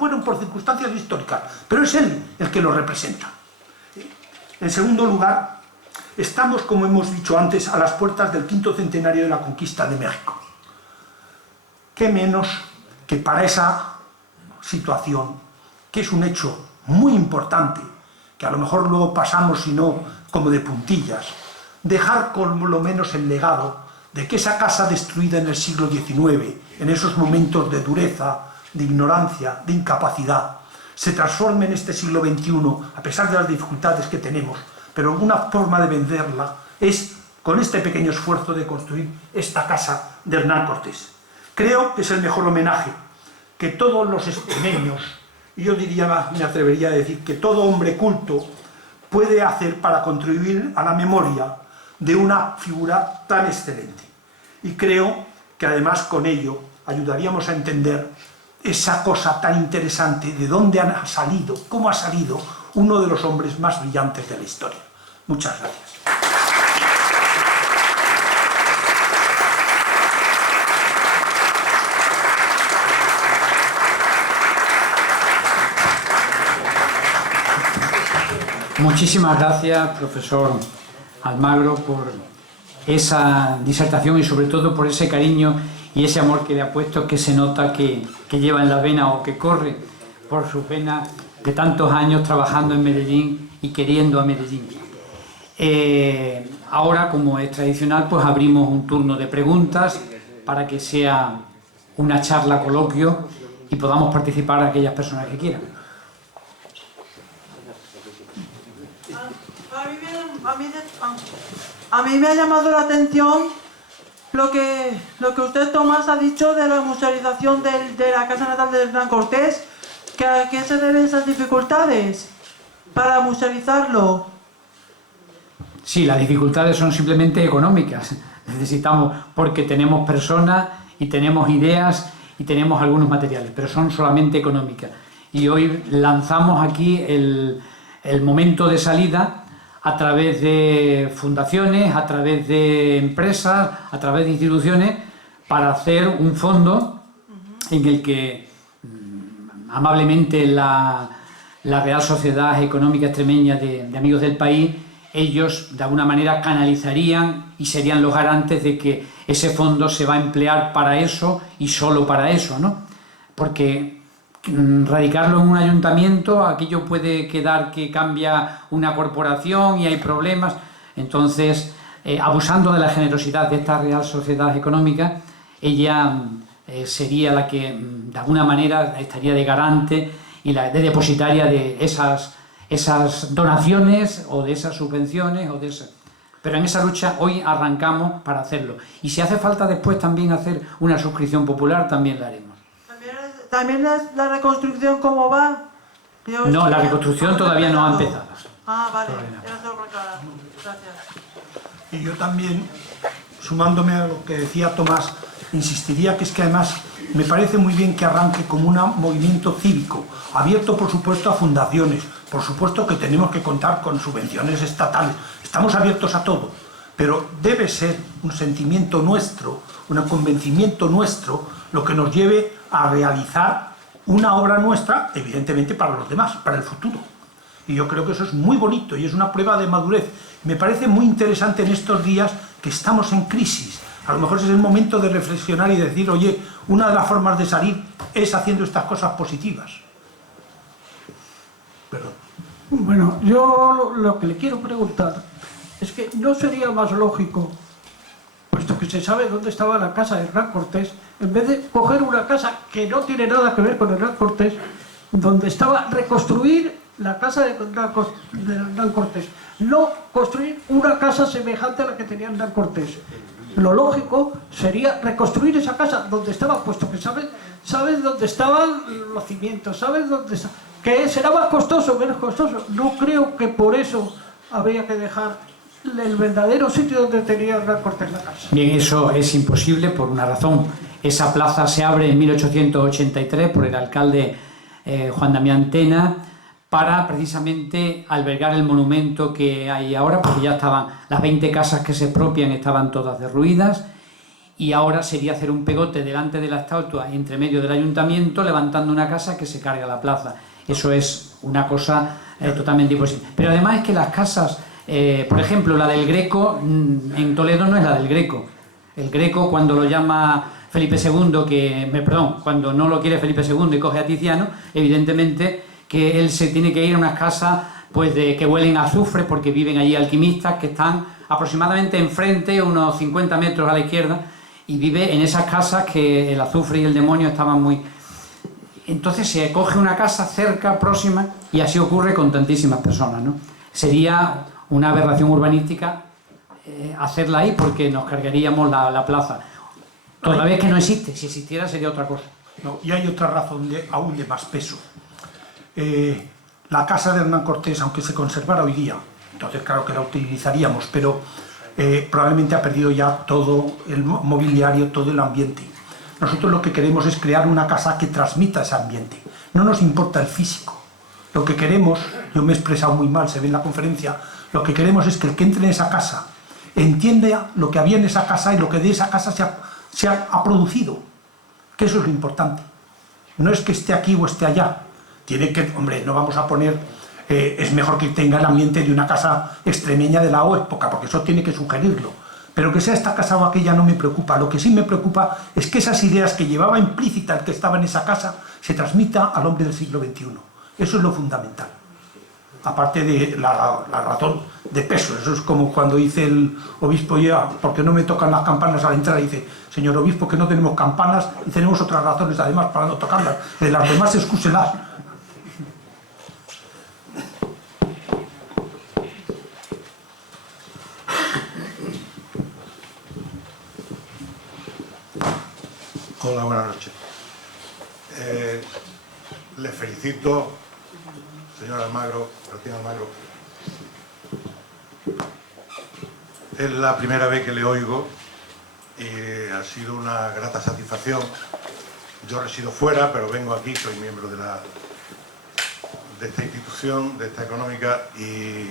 fueron por circunstancias históricas, pero es él el que lo representa. En segundo lugar, estamos, como hemos dicho antes, a las puertas del 5º centenario de la conquista de México. ¿Qué menos que para esa situación, que es un hecho muy importante, que a lo mejor luego pasamos, si no, como de puntillas, dejar con lo menos el legado de que esa casa destruida en el siglo XIX, en esos momentos de dureza, de ignorancia, de incapacidad, se transforme en este siglo XXI, a pesar de las dificultades que tenemos, pero una forma de vencerla es con este pequeño esfuerzo de construir esta casa de Hernán Cortés. Creo que es el mejor homenaje que todos los extremeños, y yo diría, me atrevería a decir, que todo hombre culto puede hacer para contribuir a la memoria de una figura tan excelente. Y creo que además con ello ayudaríamos a entender esa cosa tan interesante de dónde ha salido, cómo ha salido uno de los hombres más brillantes de la historia. Muchas gracias. Muchísimas gracias, profesor Almagro, por esa disertación y sobre todo por ese cariño y ese amor que le ha puesto, que se nota que lleva en la vena o que corre por sus venas de tantos años trabajando en Medellín y queriendo a Medellín. Ahora, como es tradicional, pues abrimos un turno de preguntas para que sea una charla coloquio y podamos participar aquellas personas que quieran. A mí me ha llamado la atención lo que usted, Tomás, ha dicho de la musealización de la casa natal de Hernán Cortés. ¿A qué se deben esas dificultades para musealizarlo? Sí, las dificultades son simplemente económicas. Necesitamos, porque tenemos personas y tenemos ideas y tenemos algunos materiales, pero son solamente económicas. Y hoy lanzamos aquí el momento de salida a través de fundaciones, a través de empresas, a través de instituciones, para hacer un fondo en el que amablemente la Real Sociedad Económica Extremeña de Amigos del País, ellos de alguna manera canalizarían y serían los garantes de que ese fondo se va a emplear para eso y solo para eso, ¿no? Porque radicarlo en un ayuntamiento, aquello puede quedar que cambia una corporación y hay problemas. Entonces, abusando de la generosidad de esta Real Sociedad Económica, ella sería la que de alguna manera estaría de garante y de depositaria de esas donaciones o de esas subvenciones o de esas. Pero en esa lucha hoy arrancamos para hacerlo, y si hace falta después también hacer una suscripción popular, también la haremos. ¿También la reconstrucción cómo va? No, la reconstrucción todavía no ha empezado. Ah, vale, era todo por aclarar. Gracias. Y yo también, sumándome a lo que decía Tomás, insistiría que es que además me parece muy bien que arranque como un movimiento cívico, abierto por supuesto a fundaciones, por supuesto que tenemos que contar con subvenciones estatales, estamos abiertos a todo, pero debe ser un sentimiento nuestro, un convencimiento nuestro, lo que nos lleve a realizar una obra nuestra, evidentemente para los demás, para el futuro. Y yo creo que eso es muy bonito y es una prueba de madurez. Me parece muy interesante en estos días que estamos en crisis. A lo mejor es el momento de reflexionar y decir, oye, una de las formas de salir es haciendo estas cosas positivas. Perdón. Bueno, yo lo que le quiero preguntar es que no sería más lógico, puesto que se sabe dónde estaba la casa de Hernán Cortés, en vez de coger una casa que no tiene nada que ver con Hernán Cortés, donde estaba, reconstruir la casa de Hernán Cortés, no construir una casa semejante a la que tenía Hernán Cortés. Lo lógico sería reconstruir esa casa donde estaba, puesto que sabes dónde estaban los cimientos, sabes dónde está, que será más costoso, menos costoso. No creo que por eso habría que dejar el verdadero sitio donde tenía Hernán Cortés la casa. Bien, eso es imposible por una razón. Esa plaza se abre en 1883 por el alcalde Juan Damián Tena para precisamente albergar el monumento que hay ahora, porque ya estaban las 20 casas que se expropian, estaban todas derruidas, y ahora sería hacer un pegote delante de la estatua entre medio del ayuntamiento, levantando una casa que se carga a la plaza. Eso es una cosa totalmente imposible. Pero además es que las casas, por ejemplo, la del Greco en Toledo no es la del Greco. El Greco, cuando lo llama Felipe II, cuando no lo quiere Felipe II y coge a Tiziano, evidentemente que él se tiene que ir a unas casas pues que huelen a azufre, porque viven allí alquimistas que están aproximadamente enfrente, unos 50 metros a la izquierda, y vive en esas casas que el azufre y el demonio estaban muy... Entonces se coge una casa cerca, próxima, y así ocurre con tantísimas personas, ¿no? Sería una aberración urbanística hacerla ahí, porque nos cargaríamos la plaza. Toda vez que no existe, si existiera sería otra cosa. No, y hay otra razón aún de más peso. La casa de Hernán Cortés, aunque se conservara hoy día, entonces claro que la utilizaríamos, pero probablemente ha perdido ya todo el mobiliario, todo el ambiente. Nosotros lo que queremos es crear una casa que transmita ese ambiente. No nos importa el físico. Lo que queremos, yo me he expresado muy mal, se ve en la conferencia, lo que queremos es que el que entre en esa casa entienda lo que había en esa casa y lo que de esa casa se ha producido. Que eso es lo importante. No es que esté aquí o esté allá. Tiene que, hombre, no vamos a poner, es mejor que tenga el ambiente de una casa extremeña de la época, porque eso tiene que sugerirlo. Pero que sea esta casa o aquella no me preocupa. Lo que sí me preocupa es que esas ideas que llevaba implícita el que estaba en esa casa se transmita al hombre del siglo XXI. Eso es lo fundamental. Aparte de la razón de peso. Eso es como cuando dice el obispo, ya, porque no me tocan las campanas a la entrada, dice, señor obispo, que no tenemos campanas y tenemos otras razones además para no tocarlas. De las demás, excúselas. Hola, buenas noches. Le felicito, señor Almagro, Martín Almagro. Es la primera vez que le oigo y ha sido una grata satisfacción. Yo resido fuera, pero vengo aquí, soy miembro de esta institución, de esta económica, y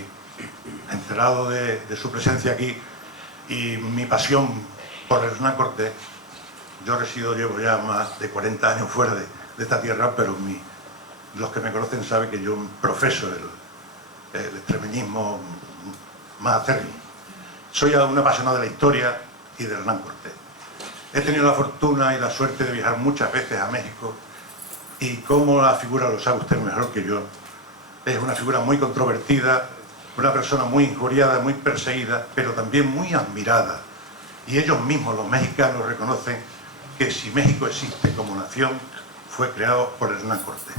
enterado de su presencia aquí y mi pasión por Hernán Cortés. Yo llevo ya más de 40 años fuera de esta tierra, pero los que me conocen saben que yo profeso el extremeñismo más acérrimo. Soy un apasionado de la historia y de Hernán Cortés. He tenido la fortuna y la suerte de viajar muchas veces a México, y como la figura, lo sabe usted mejor que yo, es una figura muy controvertida, una persona muy injuriada, muy perseguida, pero también muy admirada. Y ellos mismos, los mexicanos, reconocen que si México existe como nación, fue creado por Hernán Cortés.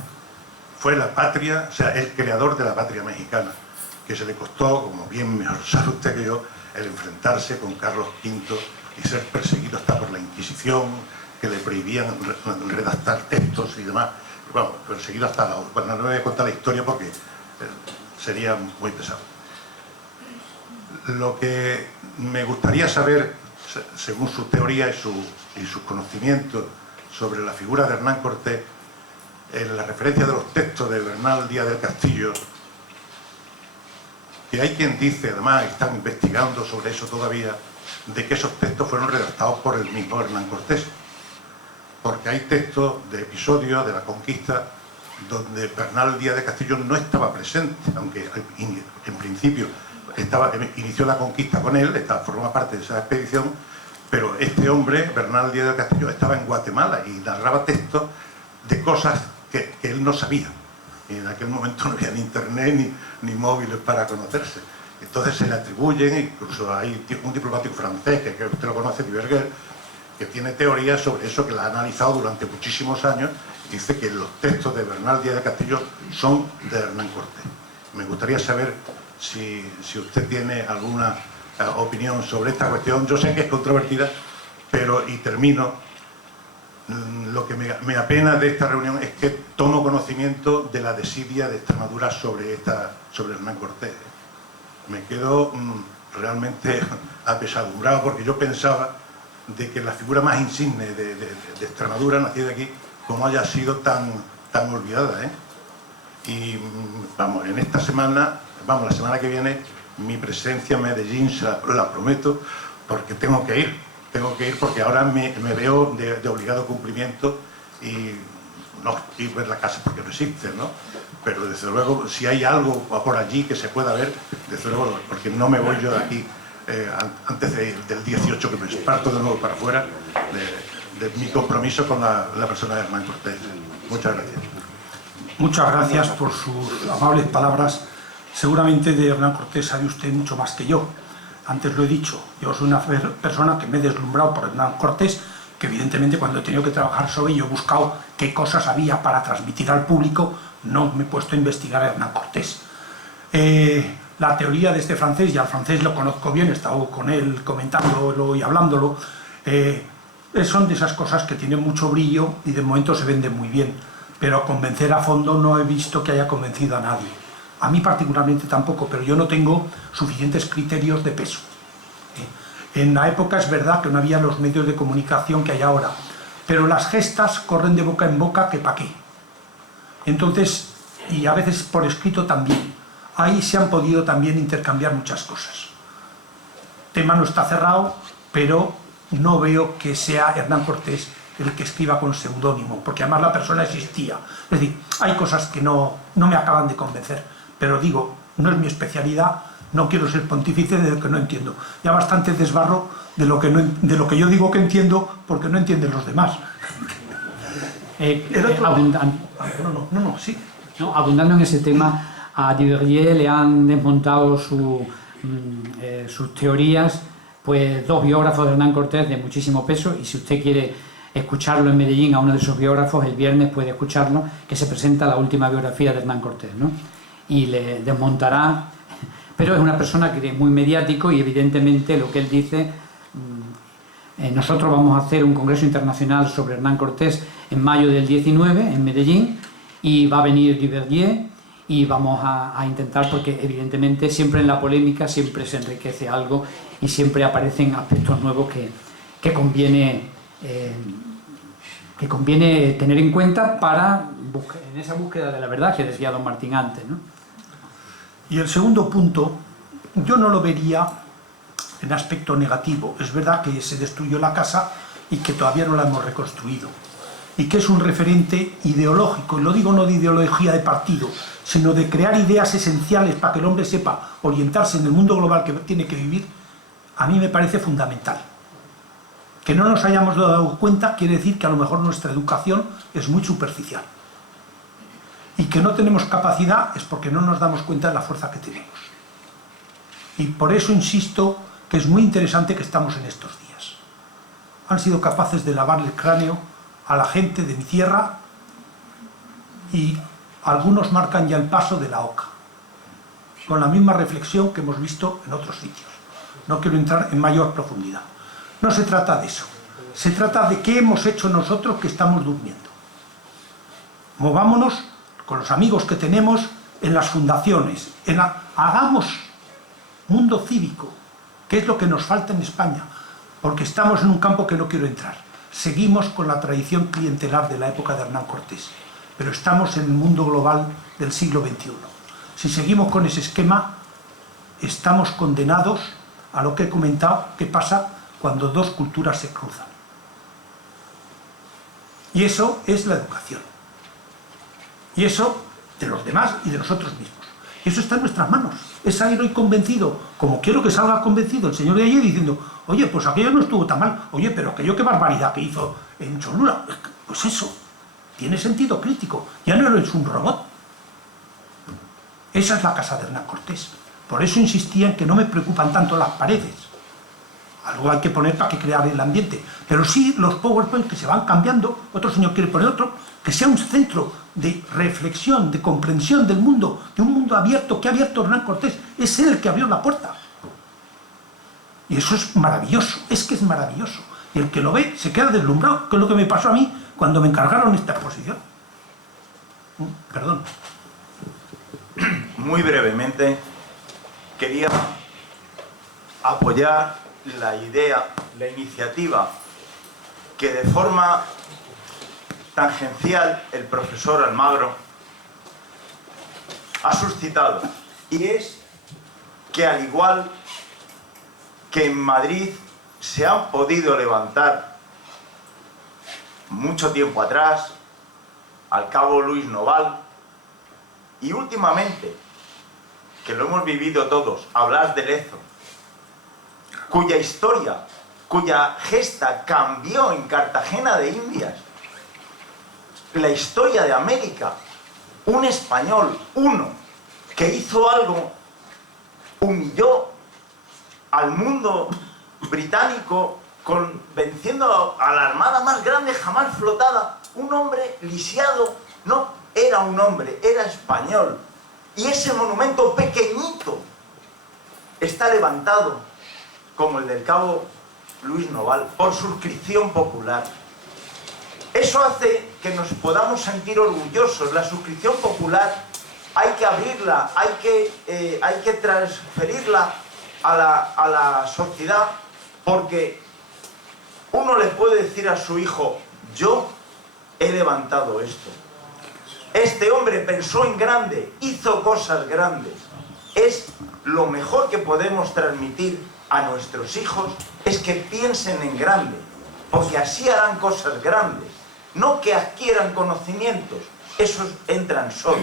Fue la patria, o sea, el creador de la patria mexicana, que se le costó, como bien mejor sabe usted que yo, el enfrentarse con Carlos V y ser perseguido hasta por la Inquisición, que le prohibían redactar textos y demás. Bueno, perseguido hasta la... Bueno, no voy a contar la historia porque sería muy pesado. Lo que me gustaría saber, según su teoría y sus conocimientos sobre la figura de Hernán Cortés, en la referencia de los textos de Bernal Díaz del Castillo, que hay quien dice, además están investigando sobre eso todavía, de que esos textos fueron redactados por el mismo Hernán Cortés, porque hay textos de episodios de la conquista donde Bernal Díaz del Castillo no estaba presente, aunque en principio inició la conquista con él, forma parte de esa expedición, pero este hombre, Bernal Díaz del Castillo, estaba en Guatemala y narraba textos de cosas que él no sabía. Y en aquel momento no había ni internet ni móviles para conocerse. Entonces se le atribuyen, incluso hay un diplomático francés, que usted lo conoce, Diverger, que tiene teorías sobre eso, que la ha analizado durante muchísimos años, y dice que los textos de Bernal Díaz del Castillo son de Hernán Cortés. Me gustaría saber si usted tiene alguna opinión sobre esta cuestión. Yo sé que es controvertida, pero, y termino, lo que me apena de esta reunión es que tomo conocimiento de la desidia de Extremadura sobre Hernán Cortés. Me quedo realmente apesadumbrado, porque yo pensaba de que la figura más insigne de Extremadura, nacida aquí, como haya sido tan olvidada, ¿eh? Y vamos, en esta semana, la semana que viene, mi presencia en Medellín la prometo, porque tengo que ir. tengo que ir porque ahora me veo de obligado cumplimiento y no ir ver la casa porque no existe, ¿no? Pero desde luego, si hay algo por allí que se pueda ver, desde luego, porque no me voy yo de aquí antes del 18, que me parto de nuevo para afuera, de mi compromiso con la persona de Hernán Cortés. Muchas gracias. Muchas gracias por sus amables palabras. Seguramente de Hernán Cortés sabe usted mucho más que yo. Antes lo he dicho, yo soy una persona que me he deslumbrado por Hernán Cortés, que evidentemente cuando he tenido que trabajar sobre ello he buscado qué cosas había para transmitir al público, no me he puesto a investigar a Hernán Cortés. La teoría de este francés, y al francés lo conozco bien, he estado con él comentándolo y hablándolo, son de esas cosas que tienen mucho brillo y de momento se venden muy bien, pero convencer a fondo no he visto que haya convencido a nadie. A mí particularmente tampoco, pero yo no tengo suficientes criterios de peso. En la época es verdad que no había los medios de comunicación que hay ahora, pero las gestas corren de boca en boca que pa' qué. Entonces, y a veces por escrito también, ahí se han podido también intercambiar muchas cosas. El tema no está cerrado, pero no veo que sea Hernán Cortés el que escriba con seudónimo, porque además la persona existía. Es decir, hay cosas que no me acaban de convencer, pero digo, no es mi especialidad, no quiero ser pontífice de lo que no entiendo. Ya bastante desbarro de lo que yo digo que entiendo, porque no entienden los demás. Abundando en ese tema, a Duvergier le han desmontado sus teorías, pues 2 biógrafos de Hernán Cortés de muchísimo peso, y si usted quiere escucharlo en Medellín a uno de esos biógrafos, el viernes puede escucharlo, que se presenta la última biografía de Hernán Cortés, ¿no? Y le desmontará, pero es una persona que es muy mediático y evidentemente lo que él dice, nosotros vamos a hacer un congreso internacional sobre Hernán Cortés en mayo del 19 en Medellín, y va a venir Duvergier, y vamos a intentar, porque evidentemente siempre en la polémica siempre se enriquece algo y siempre aparecen aspectos nuevos que conviene tener en cuenta en esa búsqueda de la verdad que decía don Martín antes, ¿no? Y el segundo punto, yo no lo vería en aspecto negativo. Es verdad que se destruyó la casa y que todavía no la hemos reconstruido, y que es un referente ideológico, y lo digo no de ideología de partido, sino de crear ideas esenciales para que el hombre sepa orientarse en el mundo global que tiene que vivir. A mí me parece fundamental. Que no nos hayamos dado cuenta quiere decir que a lo mejor nuestra educación es muy superficial. Y que no tenemos capacidad es porque no nos damos cuenta de la fuerza que tenemos. Y por eso insisto que es muy interesante que estamos en estos días. Han sido capaces de lavarle el cráneo a la gente de mi tierra, y algunos marcan ya el paso de la oca, con la misma reflexión que hemos visto en otros sitios. No quiero entrar en mayor profundidad. No se trata de eso. Se trata de qué hemos hecho nosotros que estamos durmiendo. Movámonos con los amigos que tenemos en las fundaciones. Hagamos mundo cívico, que es lo que nos falta en España, porque estamos en un campo que no quiero entrar. Seguimos con la tradición clientelar de la época de Hernán Cortés, pero estamos en el mundo global del siglo XXI. Si seguimos con ese esquema, estamos condenados a lo que he comentado, que pasa cuando dos culturas se cruzan. Y eso es la educación. Y eso de los demás y de nosotros mismos. Eso está en nuestras manos. Es salir hoy convencido, como quiero que salga convencido el señor de ayer, diciendo, oye, pues aquello no estuvo tan mal, oye, pero aquello qué barbaridad que hizo en Cholula. Pues eso, tiene sentido crítico, ya no eres un robot. Esa es la casa de Hernán Cortés. Por eso insistía en que no me preocupan tanto las paredes. Algo hay que poner para que crear el ambiente. Pero sí los PowerPoint que se van cambiando, otro señor quiere poner otro, que sea un centro de reflexión, de comprensión del mundo, de un mundo abierto que ha abierto Hernán Cortés. Es él el que abrió la puerta. Y eso es maravilloso, es que es maravilloso. Y el que lo ve se queda deslumbrado, que es lo que me pasó a mí cuando me encargaron esta exposición. Perdón. Muy brevemente, quería apoyar la idea, la iniciativa que de forma tangencial el profesor Almagro ha suscitado, y es que al igual que en Madrid se han podido levantar mucho tiempo atrás, al cabo Luis Noval, y últimamente, que lo hemos vivido todos, a Blas de Lezo, cuya historia, cuya gesta cambió en Cartagena de Indias la historia de América. Un español, uno, que hizo algo, humilló al mundo británico venciendo a la armada más grande jamás flotada. Un hombre lisiado, no era un hombre, era español. Y ese monumento pequeñito está levantado, como el del cabo Luis Noval, por suscripción popular. Eso hace que nos podamos sentir orgullosos. La suscripción popular hay que abrirla, hay que transferirla a la sociedad, porque uno le puede decir a su hijo: yo he levantado esto. Este hombre pensó en grande, hizo cosas grandes. Es lo mejor que podemos transmitir a nuestros hijos, es que piensen en grande, porque así harán cosas grandes. No que adquieran conocimientos, esos entran solos.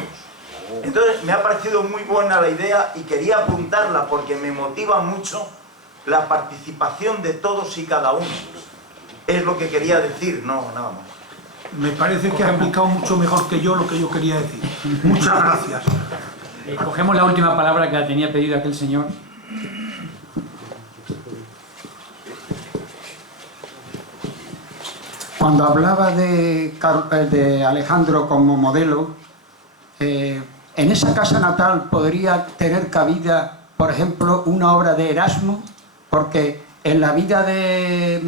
Entonces me ha parecido muy buena la idea y quería apuntarla porque me motiva mucho la participación de todos y cada uno. Es lo que quería decir, no nada más. Me parece que ha explicado mucho mejor que yo lo que yo quería decir. Muchas gracias. Cogemos la última palabra que la tenía pedida aquel señor. Cuando hablaba de Alejandro como modelo, en esa casa natal podría tener cabida, por ejemplo, una obra de Erasmo, porque en la vida de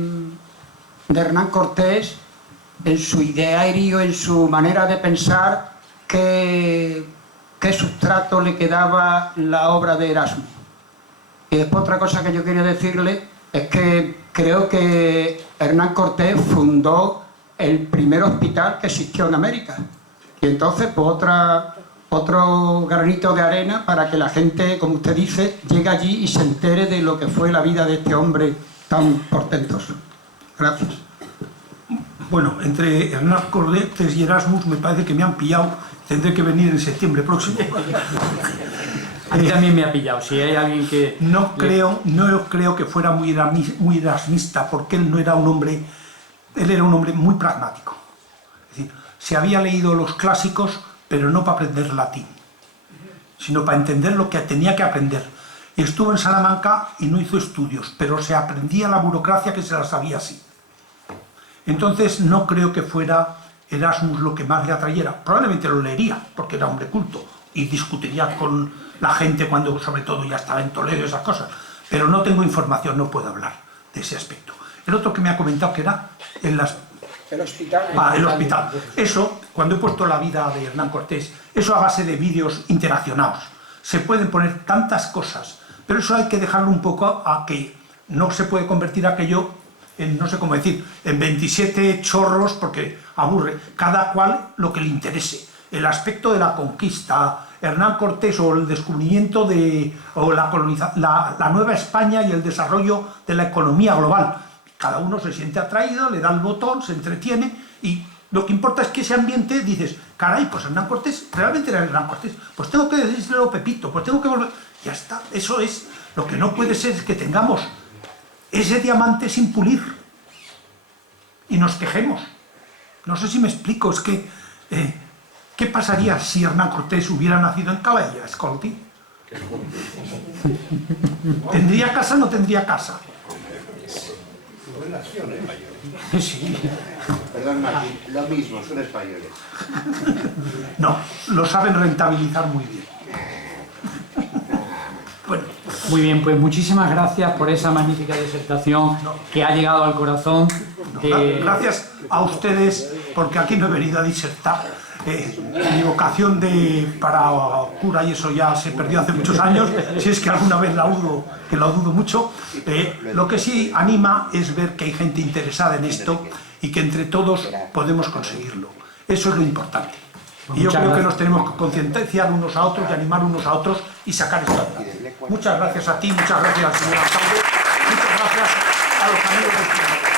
Hernán Cortés, en su ideario, en su manera de pensar, ¿qué sustrato le quedaba la obra de Erasmo? Y después otra cosa que yo quería decirle es que creo que Hernán Cortés fundó el primer hospital que existió en América. Y entonces, pues otro granito de arena para que la gente, como usted dice, llegue allí y se entere de lo que fue la vida de este hombre tan portentoso. Gracias. Bueno, entre Hernán Cortés y Erasmus me parece que me han pillado. Tendré que venir en septiembre próximo. A mí también me ha pillado. Si hay alguien que... No creo que fuera muy erasmista, porque él no era un hombre... Él era un hombre muy pragmático. Es decir, se había leído los clásicos, pero no para aprender latín, sino para entender lo que tenía que aprender. Y estuvo en Salamanca y no hizo estudios, pero se aprendía la burocracia que se la sabía así. Entonces no creo que fuera Erasmus lo que más le atrayera. Probablemente lo leería, porque era hombre culto, y discutiría con la gente cuando sobre todo ya estaba en Toledo y esas cosas. Pero no tengo información, no puedo hablar de ese aspecto. El otro que me ha comentado que era el hospital. El hospital. Eso, cuando he puesto la vida de Hernán Cortés, eso a base de vídeos interaccionados. Se pueden poner tantas cosas, pero eso hay que dejarlo un poco a que no se puede convertir aquello en, no sé cómo decir, en 27 chorros, porque aburre. Cada cual lo que le interese. El aspecto de la conquista, Hernán Cortés o el descubrimiento o la Nueva España y el desarrollo de la economía global. Cada uno se siente atraído, le da el botón, se entretiene y lo que importa es que ese ambiente dices, caray, pues Hernán Cortés, realmente era Hernán Cortés, pues tengo que decírselo Pepito, pues tengo que volver, ya está, eso es. Lo que no puede ser es que tengamos ese diamante sin pulir y nos quejemos. No sé si me explico, es que ¿qué pasaría si Hernán Cortés hubiera nacido en Cabella, Escolti? ¿Tendría casa o no tendría casa? Sí. Perdón, Martín, lo mismo, son españoles. No, lo saben rentabilizar muy bien. Bueno. Muy bien, pues muchísimas gracias por esa magnífica disertación que ha llegado al corazón. Gracias a ustedes, porque aquí no he venido a disertar. Mi vocación para cura y eso ya se perdió hace muchos años, si es que alguna vez la dudo, que lo dudo mucho. Lo que sí anima es ver que hay gente interesada en esto y que entre todos podemos conseguirlo. Eso es lo importante. Y yo creo que nos tenemos que concienciar unos a otros y animar unos a otros y sacar esto adelante. Muchas gracias a ti, muchas gracias al señor alcalde, muchas gracias a los amigos de Extremadura.